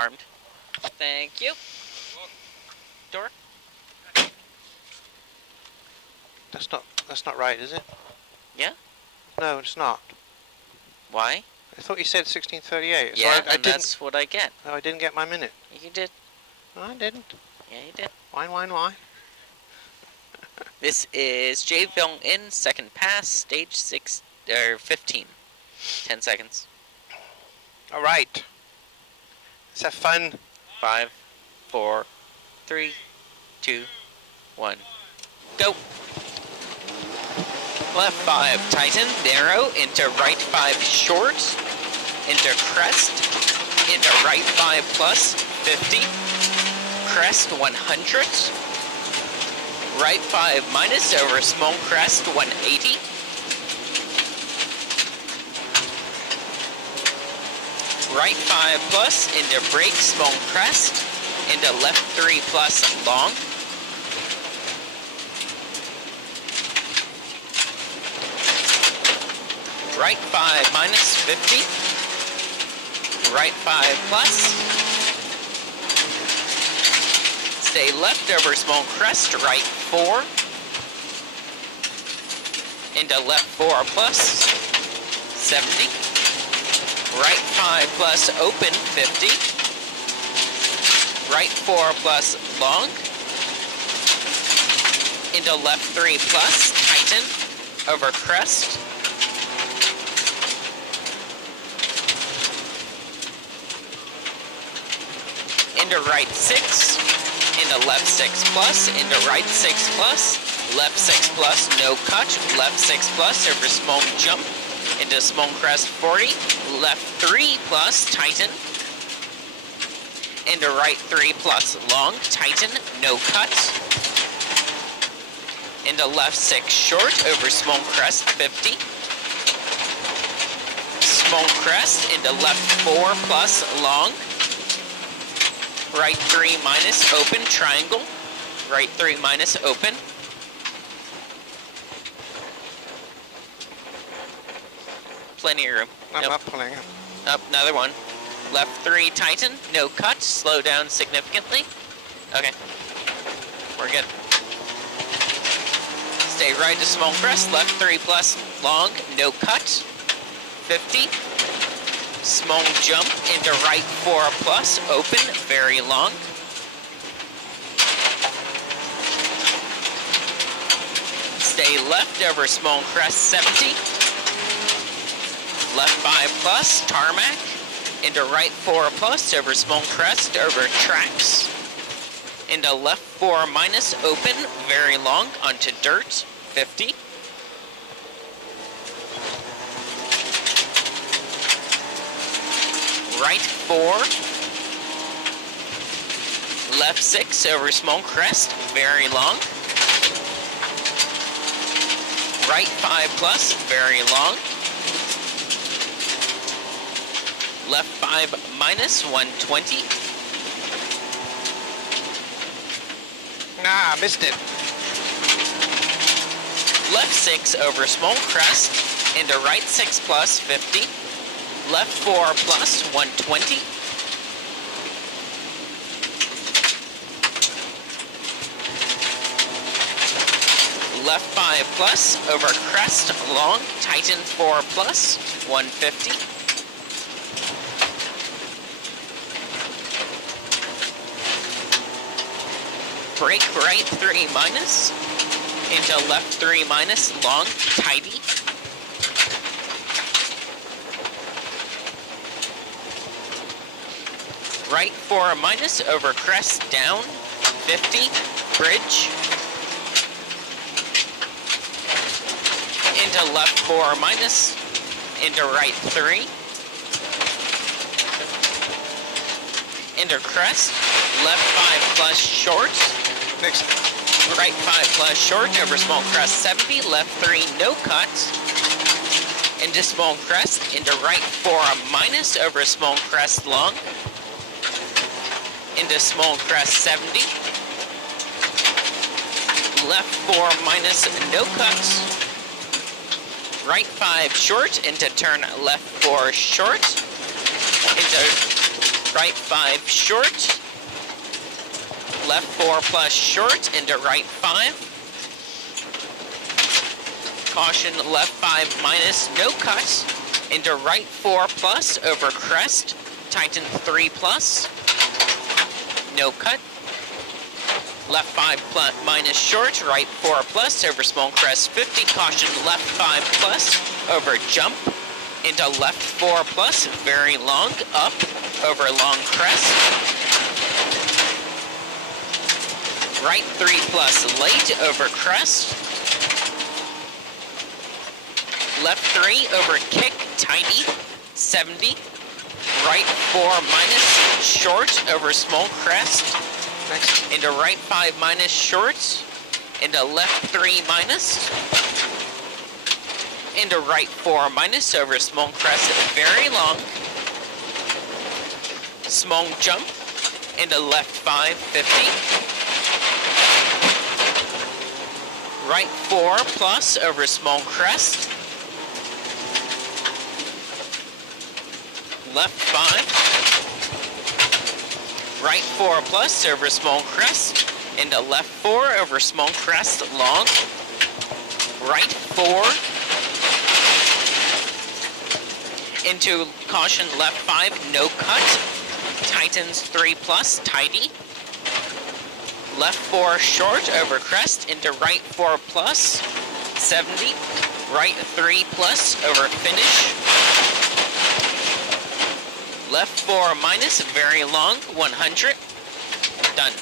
armed. Thank you. Door. That's not right, is it? Yeah? No, it's not. Why? I thought you said 1638. Yeah, so I and that's what I get. No, I didn't get my minute. You did. No, I didn't. Yeah, you did. Why? This is Jayville In, second pass, stage 15. 10 seconds. All right. Let's have fun. 5, 4, 3, 2, 1. Go. Left 5, tighten, narrow, into right 5, short, into crest, into right 5 plus, 50, crest 100, right 5 minus over small crest 180, right 5 plus, into brake, small crest, into left 3 plus, long, right 5 minus 50, right 5 plus, stay left over small crest, right 4, into left 4 plus, 70, right 5 plus open, 50, right 4 plus long, into left 3 plus, tighten, over crest, into right 6, into left 6 plus, into right 6 plus, left 6 plus, no cut, left 6 plus, over small jump, into small crest 40, left 3 plus, tighten, into right 3 plus, long, tighten, no cut, into left 6 short, over small crest 50, small crest, into left 4 plus, long, right 3 minus, open, triangle, right 3 minus, open, plenty of room. I'm Nope. not pulling it. Up, another one. Left 3, tighten, no cut, slow down significantly. Okay, we're good. Stay right to small crest, left 3 plus, long, no cut, 50. Small jump into right 4 plus, open, very long. Stay left over small crest 70. Left 5 plus, tarmac, into right 4 plus, over small crest, over tracks. Into left 4 minus, open, very long, onto dirt, 50. Right 4, left 6 over small crest, very long. Right 5 plus, very long. Left 5 minus, 120. Nah, missed it. Left 6 over small crest, into right 6 plus, 50. Left 4 plus, 120. Left 5 plus, over crest, long, tighten 4 plus, 150. Brake right 3 minus, into left 3 minus, long, tidy. Right 4 minus, over crest, down, 50, bridge. Into left 4 minus, into right 3. Into crest, left 5 plus short. Next. Right 5 plus short, over small crest 70, left 3 no cut. Into small crest, into right 4 minus, over small crest long. Into small crest 70. Left 4 minus, no cuts. Right 5 short, into turn left 4 short. Into right 5 short, left 4 plus short into right 5. Caution, left 5 minus, no cut, into right 4 plus over crest, tighten 3 plus, no cut. Left 5 plus, minus short, right 4 plus over small crest 50, caution, left 5 plus over jump, into left 4 plus, very long, up over long crest. Right 3 plus late over crest. Left 3 over kick, tidy, 70. Right 4 minus, short over small crest. Next. Into right 5 minus, short. Into left 3 minus. Into right 4 minus over small crest, very long. Small jump. Into left 5, 50. Right 4 plus over small crest. Left 5. Right 4 plus over small crest. Into left 4 over small crest, long. Right 4. Into caution, left 5, no cut. Tightens 3 plus, tidy. Left 4 short over crest into right 4 plus, 70. Right 3 plus over finish. Left 4 minus, very long, 100. Done.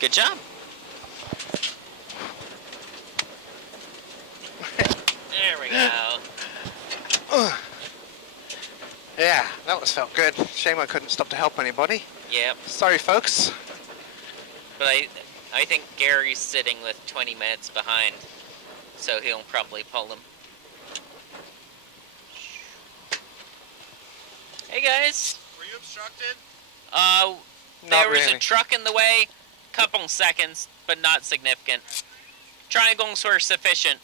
Good job. There we go. Yeah, that was felt good. Shame I couldn't stop to help anybody. Yep. Sorry, folks. But I think Gary's sitting with 20 minutes behind, so he'll probably pull him. Hey guys. Were you obstructed? There was really. a truck in the way, couple seconds, but not significant. Triangles were sufficient.